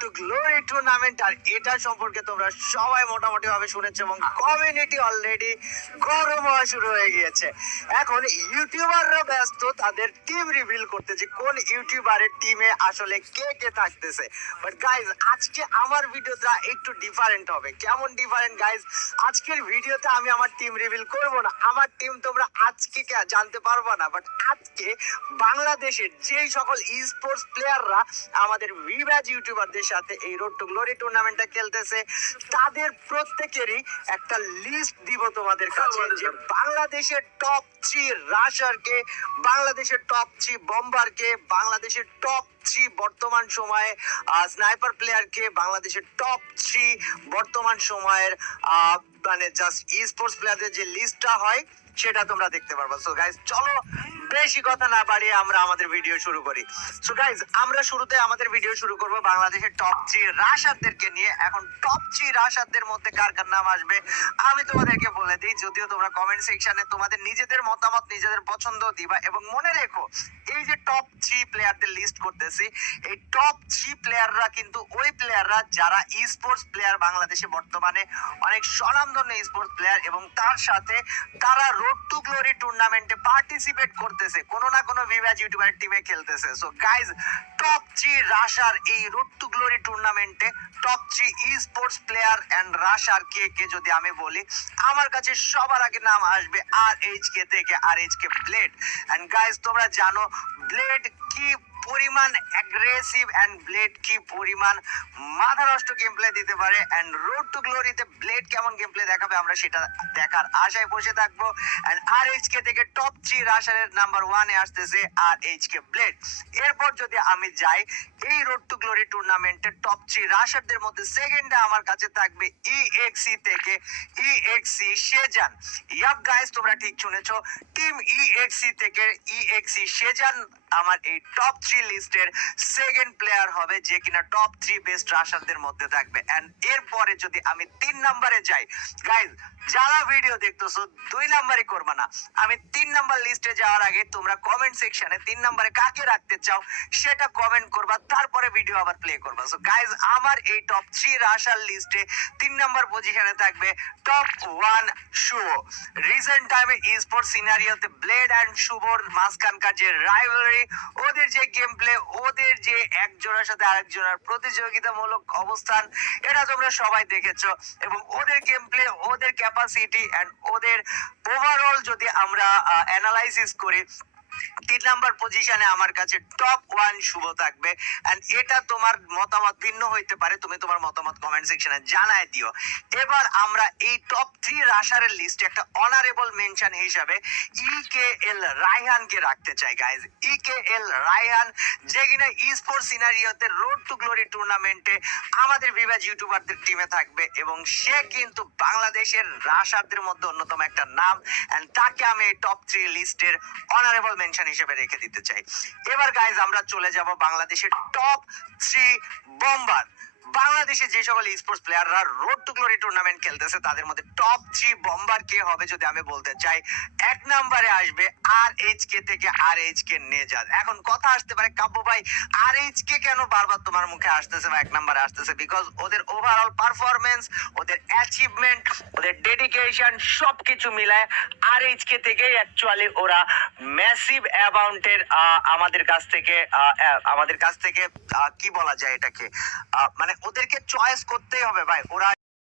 To Glory tournament আর এটা সম্পর্কে তোমরা সবাই মোটামুটি ভাবে শুনেছো এবং কমিউনিটি অলরেডি গরম হওয়া শুরু হয়ে গিয়েছে। এখন ইউটিউবাররা ব্যস্ত, তাদের টিম রিভিল করতে যে কোন ইউটিউবারের টিমে আসলে কে কে থাকতেছে। বাট গাইজ আজকে আমার ভিডিওটা একটু ডিফারেন্ট হবে। কেমন ডিফারেন্ট গাইজ আজকের ভিডিওতে আমি আমার টিম রিভিল করব না। আমার টিম তোমরা আজকে জানতে পারব না। বাট আজকে বাংলাদেশের যেই সকল ই স্পোর্টস প্লেয়াররা আমাদের ভিভ্যাজ ইউটিউবারদের সাথে এই রোড টু গ্লোরি টুর্নামেন্টটা খেলতেছে। তাদের প্রত্যেকেরই একটা লিস্ট দিব তোমাদের কাছে যে বাংলাদেশের টপ থ্রি রাশারকে বাংলাদেশের টপ থ্রি বম্বারকে বাংলাদেশের টপ থ্রি বর্তমান সময়ে স্নাইপার প্লেয়ারকে বাংলাদেশের টপ থ্রি বর্তমান সময়ের মানে জাস্ট ই স্পোর্টস প্লেয়ারদের যে লিস্টটা হয়, সেটা তোমরা দেখতে পারবা। সো গাইজ চলো বেশি কথা না বাড়িয়ে আমরা আমাদের ভিডিও শুরু করি। সো গাইজ আমরা শুরুতে আমাদের ভিডিও শুরু করব বাংলাদেশের টপ থ্রি রাশারদেরকে নিয়ে। এখন টপ থ্রি রাশারদের মধ্যে কার কার নাম আসবে, আমি তোমাদেরকে বলে দিই, যদিও তোমরা কমেন্ট সেকশনে তোমাদের নিজেদের মতামত, নিজেদের পছন্দ দিবা এবং মনে রেখো, এই যে টপ থ্রি প্লেয়ারদের লিস্ট করতেছি এই টপ থ্রি প্লেয়াররা কিন্তু ওই প্লেয়াররা যারা ই স্পোর্টস প্লেয়ার বাংলাদেশে বর্তমানে অনেক স্বনামধন্য স্পোর্টস প্লেয়ার এবং তার সাথে তারা রোড টু গ্লোরি টুর্নামেন্টে পার্টিসিপেট করতেছে, কোনো না কোনো ভিভাজ ইউটিউবার টিমে খেলতেছে। So guys top three rusher এই রোড টু গ্লোরি টুর্নামেন্টে top three esports player and rusher কে কে যদি আমি বলি, আমার কাছে সবার আগে নাম আসবে আর এইচ কে থেকে R H K Blade and guys তোমরা জানো ব্লেড কি পরিমাণ অ্যাগ্রেসিভ অ্যান্ড ব্লেড কি পরিমাণ মাথা নষ্ট গেম প্লে দিতে পারে অ্যান্ড রোড টু গ্লোরিতে ব্লেড কেমন গেম প্লে দেখাবে আমরা সেটা দেখার আশায় বসে থাকব অ্যান্ড আর এইচ কে থেকে টপ থ্রি রাশারের নাম্বার ওয়ানে আসতেছে আর এইচ কে ব্লেড এরপর যদি আমি যাই এই রোড টু গ্লোরি টুর্নামেন্টের টপ থ্রি রাশারদের মধ্যে সেকেন্ডে আমার কাছে থাকবে ই এক্সি থেকে ই এক্সি সেজান ইয়াপ গাইস তোমরা ঠিক শুনেছো টিম ই এক্সি থেকে ই এক্সি সেজান আমার এই টপ থ্রি লিস্টের সেকেন্ড প্লেয়ার হবে, যে কিনা টপ থ্রি বেস্ট রাশারদের মধ্যে থাকবে। এন্ড এরপরে যদি আমি তিন নম্বরে যাই গাইজ যারা ভিডিও দেখতেছো, দুই নাম্বারই করবে না। আমি তিন নাম্বার লিস্টে যাওয়ার আগে তোমরা কমেন্ট সেকশনে তিন নাম্বারে কাকে রাখতে চাও, সেটা কমেন্ট করবা। তারপরে ভিডিও আবার প্লে করবা। সো গাইজ আমার এই টপ থ্রি রাশার লিস্টে তিন নাম্বার পজিশনে থাকবে টপ ওয়ান শুভ রিসেন্ট টাইমে ই স্পোর্টস সিনারিওতে ব্লেড অ্যান্ড শুভর মাঝখানকার যে রাইভারি ওদের যে গেম প্লে ওদের যে একজনের সাথে আরেকজনের প্রতিযোগিতামূলক অবস্থান, এটা তোমরা সবাই দেখেছ। এবং ওদের গেম প্লে ওদের ক্যাপাসিটি অ্যান্ড ওদের ওভারঅল যদি আমরা অ্যানালাইসিস করি তিন নাম্বার পজিশনে আমার কাছে টপ ওয়ান শুভ থাকবে। এন্ড এটা তোমার মতামত ভিন্ন হইতে পারে, তুমি তোমার মতামত কমেন্ট সেকশনে জানায় দিও। এবার আমরা এই টপ থ্রি রাশারের লিস্টে একটা অনারেবল মেনশন হিসাবে ই কে এল রায়হানকে রাখতে চাই গাইজ ই কে এল রায়হান, যে কিনা ই স্পোর্টস সিনারিওতে রোড টু গ্লোরি টুর্নামেন্টে আমাদের বিভাজ ইউটিউবারদের টিমে থাকবে এবং সে কিন্তু বাংলাদেশের রাশারদের মধ্যে অন্যতম একটা নাম। এন্ড তাকে আমি টপ থ্রি লিস্টের অনারেবল মেনশন হিসেবে রেখে দিতে চাই। এবার গাইজ আমরা চলে যাব বাংলাদেশের টপ থ্রি বম্বার বাংলাদেশে যে সকল স্পোর্টস প্লেয়াররা রোড টু গ্লোরি টুর্নামেন্ট খেলতেছে, তাদের মধ্যে টপ থ্রি বম্বার কে হবে যদি আমি বলতে চাই? এক নম্বরে আসবে আর এইচ কে থেকে আর এইচ কে নেজাদ। এখন কথা আসতে পারে, কাব্য ভাই আর এইচ কে কেন বারবার তোমার মুখে আসতেছে বা এক নম্বরে আসতেছে? বিকজ ওদের ওভারঅল পারফরমেন্স ওদের অ্যাচিভমেন্ট ওদের ডেডিকেশন সবকিছু মিলায় আর এইচ কে থেকেই অ্যাকচুয়ালি ওরা ম্যাসিভ অ্যামাউন্টের আমাদের কাছ থেকে আমাদের কাছ থেকে কি বলা যায় এটাকে? মানে ওদেরকে চয়েস করতেই হবে ভাই। ওরা